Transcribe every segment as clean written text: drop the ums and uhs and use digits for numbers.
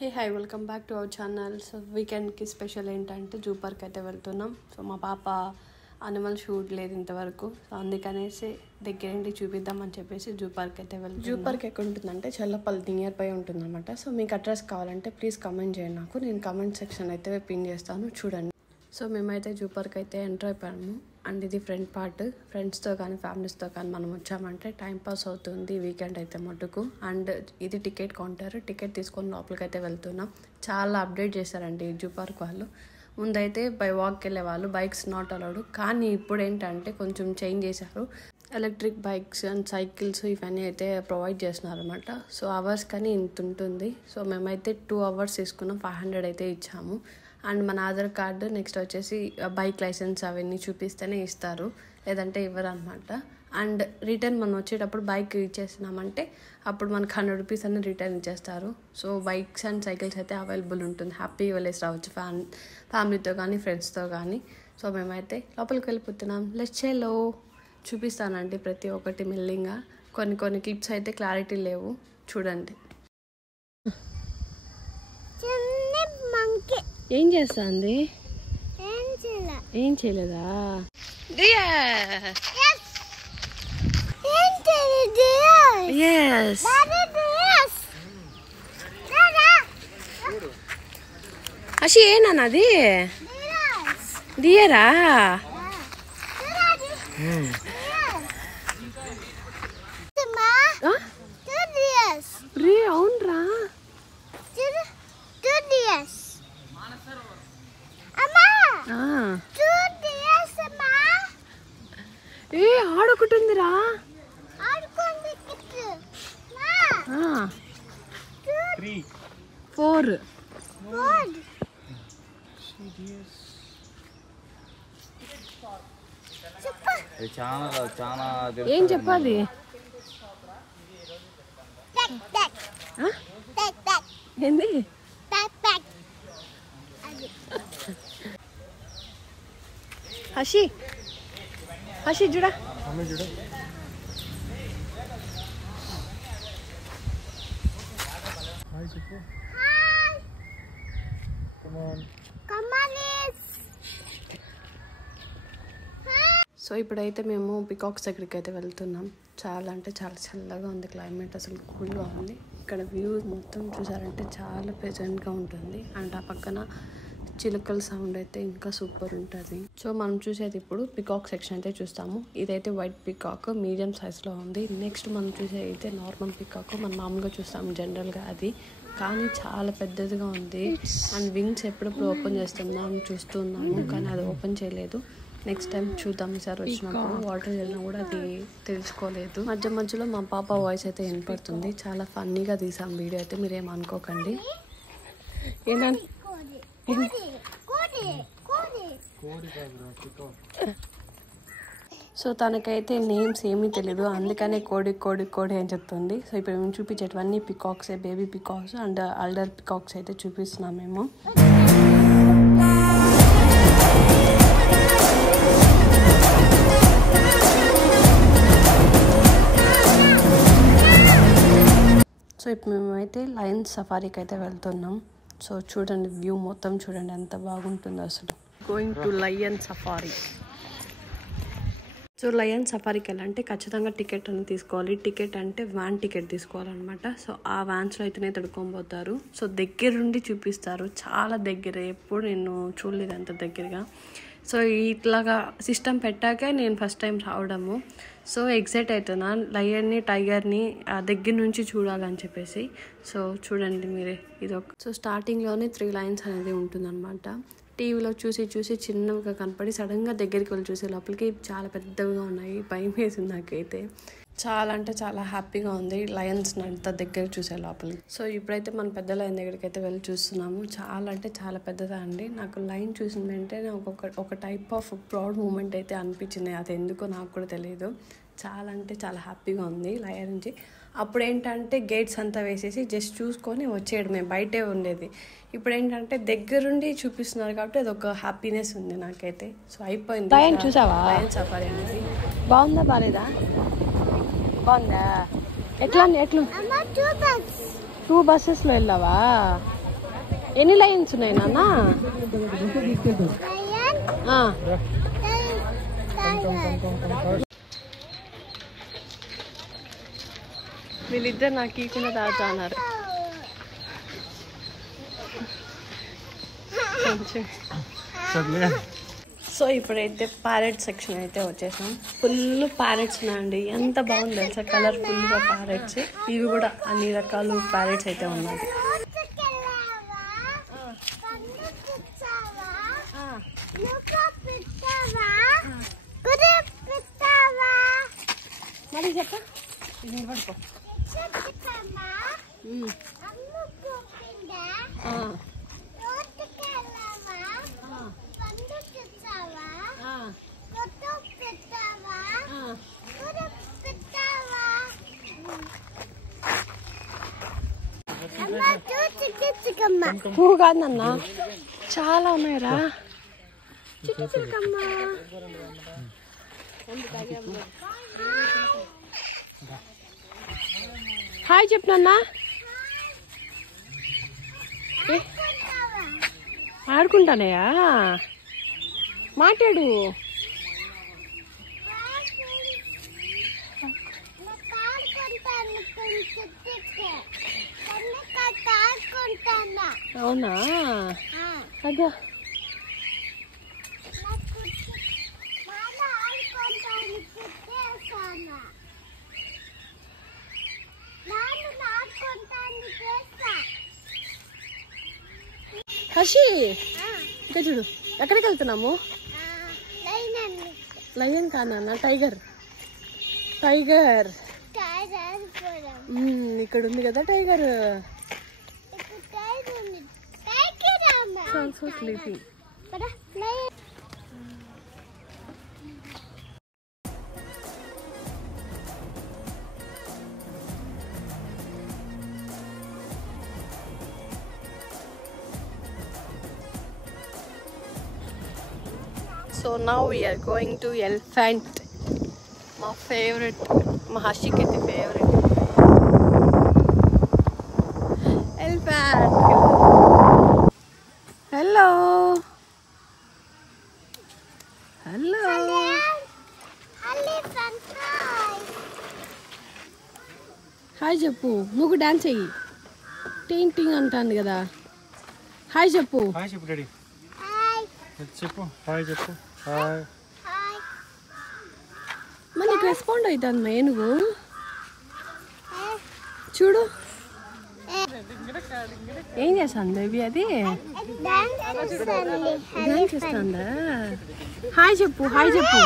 Hey hi welcome back to our channel. So వీకెండ్కి special ఏంటంటే zoo park అయితే వెళ్తున్నాం. సో మా పాప అనిమల్ షూట్ లేదు ఇంతవరకు, సో అందుకనేసి దగ్గరేంటి చూపిద్దామని చెప్పేసి జూ పార్క్ అయితే వెళ్తాం. జూ పార్క్ ఎక్కడ ఉంటుందంటే చల్లపల్లి నియర్ బై ఉంటుందన్నమాట. సో మీకు అడ్రస్ కావాలంటే ప్లీజ్ కమెంట్ చేయండి నాకు, నేను కమెంట్ సెక్షన్ అయితే పిన్ చేస్తాను, చూడండి. సో మేమైతే జూ పార్క్ అయితే ఎంటర్ అయిపోయాము. అండ్ ఇది ఫ్రంట్ పార్ట్. ఫ్రెండ్స్తో కానీ ఫ్యామిలీస్తో కానీ మనం వచ్చామంటే టైంపాస్ అవుతుంది వీకెండ్ అయితే మటుకు. అండ్ ఇది టికెట్ కౌంటర్. టికెట్ తీసుకొని లోపలికి అయితే వెళ్తున్నాం. చాలా అప్డేట్ చేశారండి జూ పార్క్ వాళ్ళు. ముందైతే బై వాక్కి వెళ్ళే వాళ్ళు, బైక్స్ నాట్ అలౌడ్. కానీ ఇప్పుడు ఏంటంటే కొంచెం చేంజ్ చేశారు. ఎలక్ట్రిక్ బైక్స్ అండ్ సైకిల్స్ ఇవన్నీ అయితే ప్రొవైడ్ చేస్తున్నారు అనమాట. సో అవర్స్ కానీ ఇంత ఉంటుంది. సో మేమైతే 2 hours తీసుకున్నాం, 500 అయితే ఇచ్చాము. అండ్ మన ఆధార్ కార్డు, నెక్స్ట్ వచ్చేసి బైక్ లైసెన్స్ అవన్నీ చూపిస్తేనే ఇస్తారు, లేదంటే ఇవ్వరు అనమాట. అండ్ రిటర్న్ మనం వచ్చేటప్పుడు బైక్ ఇచ్చేసినామంటే అప్పుడు మనకు 100 rupees అని రిటర్న్ ఇచ్చేస్తారు. సో బైక్స్ అండ్ సైకిల్స్ అయితే అవైలబుల్ ఉంటుంది, హ్యాపీగా వెళ్ళేసి రావచ్చు ఫ్యామిలీతో కానీ ఫ్రెండ్స్తో కానీ. సో మేమైతే లోపలికి వెళ్ళిపోతున్నాం. లెట్స్ చలో. చూపిస్తానండి ప్రతి ఒక్కటి మెల్లింగా. కొన్ని క్లిప్స్ అయితే క్లారిటీ లేవు, చూడండి. ఏం చేస్తుంది? ఏం చేయలేదా? అషి ఏనది దియరా? అవునరా, ఏ ఆడొకటి ఉందిరా. 4 ఏం చెప్పాలి? ఏంది? హషి చూడా. సో ఇప్పుడైతే మేము పికాక్స్ దగ్గరికి అయితే వెళ్తున్నాం. చాలా అంటే చాలా చల్లగా ఉంది క్లైమేట్, అసలు కూల్గా ఉంది. ఇక్కడ వ్యూ మొత్తం చూసారంటే చాలా ప్లెజెంట్గా ఉంటుంది. అండ్ ఆ పక్కన చిలుకల సౌండ్ అయితే ఇంకా సూపర్ ఉంటుంది. సో మనం చూసేది ఇప్పుడు పికాక్ సెక్షన్ అయితే చూస్తాము. ఇదైతే వైట్ పికాక్, మీడియం సైజ్లో ఉంది. నెక్స్ట్ మనం చూసేది అయితే నార్మల్ పికాక్, మనం మామూలుగా చూస్తాము జనరల్గా అది, కానీ చాలా పెద్దదిగా ఉంది. అండ్ వింగ్స్ ఎప్పుడప్పుడు ఓపెన్ చేస్తున్నాం చూస్తున్నాము, కానీ అది ఓపెన్ చేయలేదు. నెక్స్ట్ టైం చూద్దాం ఈసారి వచ్చినప్పుడు. వాటర్ వెళ్ళినా కూడా అది తెలుసుకోలేదు. మధ్యలో మా పాప వాయిస్ అయితే వినపడుతుంది. చాలా ఫన్నీగా తీసాం వీడియో అయితే, మీరేం అనుకోకండి. సో తనకైతే నేమ్స్ ఏమీ తెలియదు, అందుకనే కోడి కోడి కోడి అని చెప్తుంది. సో ఇప్పుడు మేము చూపించేటివన్నీ peacocks, baby peacocks and older peacocks అయితే చూపిస్తున్నాం మేము. సో ఇప్పుడు మేమైతే లయన్ సఫారీకి అయితే వెళ్తున్నాం. సో చూడండి వ్యూ మొత్తం చూడండి ఎంత బాగుంటుందో అసలు. Going to lion safari. So lion సఫారీకి వెళ్ళాలంటే ఖచ్చితంగా టికెట్ అని తీసుకోవాలి. టికెట్ అంటే వ్యాన్ టికెట్ తీసుకోవాలన్నమాట. సో ఆ వ్యాన్స్లో అయితేనే తడుకోబోతారు. సో దగ్గరుండి చూపిస్తారు, చాలా దగ్గర. ఎప్పుడు నేను చూడలేదు అంత దగ్గరగా. సో ఇట్లాగా సిస్టమ్ పెట్టాకే నేను ఫస్ట్ టైం రావడము. సో ఎగ్జైట్ అవుతున్నా లయన్ని, టైగర్ని దగ్గర నుంచి చూడాలని చెప్పేసి. సో చూడండి మీరే, ఇదొక. సో స్టార్టింగ్లోనే 3 lines అనేది ఉంటుందన్నమాట. టీవీలో చూసి చిన్నగా కనపడి సడన్గా దగ్గరికి వెళ్ళి చూసే లోపలికి చాలా పెద్దగా ఉన్నాయి. భయం వేసింది నాకైతే. చాలా అంటే చాలా హ్యాపీగా ఉంది లయన్స్ అంతా దగ్గర చూసే లోపలికి. సో ఇప్పుడైతే మన పెద్ద లైన్ దగ్గరికి అయితే వెళ్ళి చూస్తున్నాము. చాలా అంటే చాలా పెద్దదా అండి. నాకు లైన్ చూసిన వెంటనే ఒక టైప్ ఆఫ్ ప్రౌడ్ మూమెంట్ అయితే అనిపించింది. అది ఎందుకో నాకు కూడా తెలియదు. చాలా అంటే చాలా హ్యాపీగా ఉంది లయన్ నుంచి. అప్పుడు ఏంటంటే గేట్స్ అంతా వేసేసి జస్ట్ చూసుకొని వచ్చేయడమే, బయటే ఉండేది. ఇప్పుడు ఏంటంటే దగ్గరుండి చూపిస్తున్నారు కాబట్టి అది ఒక హ్యాపీనెస్ ఉంది నాకైతే. సో అయిపోయింది. లయన్ చూసావా? లయన్ సఫారీ అనేది బాగుందా బాలేదా? బాగుందా? ఎట్లా 2 buses లో వెళ్ళావా? ఎన్ని లైన్స్ ఉన్నాయి నాన్న? వీళ్ళిద్దరు నాకు ఈకుండా తాగుతా అన్నారు. సో ఇప్పుడైతే ప్యారెట్ సెక్షన్ అయితే వచ్చేసాం. ఫుల్ ప్యారెట్స్ ఉన్నాయండి. ఎంత బాగుంది తెలుసా, కలర్ఫుల్గా ప్యారెట్స్. ఇవి కూడా అన్ని రకాలు ప్యారెట్స్ అయితే ఉన్నాయి. మరి చెప్ప పడుకో. పువ్వు కాదు నాన్న, చాలా ఉన్నాయిరా. హాయ్ చెప్పు నాన్న. ఆడుకుంటానయా? మాట్లాడు. అవునా? అదా హర్షి, ఇంకా చూడు ఎక్కడికి వెళ్తున్నాము? లయన్ కానా? టైగర్. టైగర్ ఇక్కడ ఉంది కదా tiger. Sleeping. So now we are going to elephant. My favorite, my Hashik is the favorite. Elephant. Hello. Hello. Elephant. Hi చెప్పు. నువ్వు డాన్స్ చెయ్యి. టింగ్ టింగ్ అంటాను కదా. హాయ్ చెప్పు. హాయ్ చెప్పు డాడీ. హాయ్ చెప్పు. హాయ్ చెప్పు. హాయ్. హాయ్. మనకి రెస్పాండ్ అవుతుంది ఏనుగు. చూడు ఏం చేస్తాను బేబీ అది. డాన్స్ చేస్తుందా? హాయ్ చెప్పు. హాయ్ చెప్పు.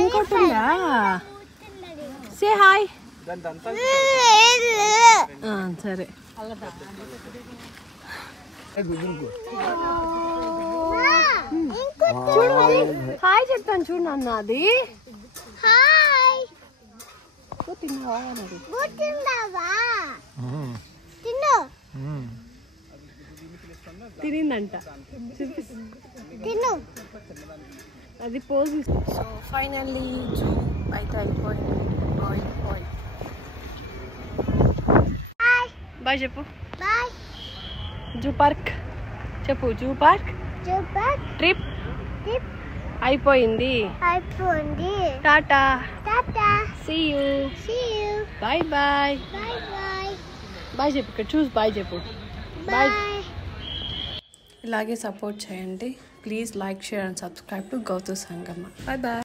ఇంకోటి ఉందా? Say hi. సరే. చూడు హాయ్ చెప్తాను చూడు నాన్న. అది హాయ్. తిన్నావా? తిన్నావా? తిను. తినిందంట. తిను. అది పోజ్. సో ఫైనల్లీ జూ అయితే అయిపోయింది. బాయ్ చెప్పు. బాయ్. జూ పార్క్ చెప్పు. జూ పార్క్ ట్రిప్ అయిపోయింది. Tata. See you. Bye bye. Bye చెప్పు. ఇక్కడ చూసి బాయ్ చెప్పు. బాయ్. ఇలాగే సపోర్ట్ చేయండి please. Like, share and subscribe to Gouthu Sangama. Bye bye.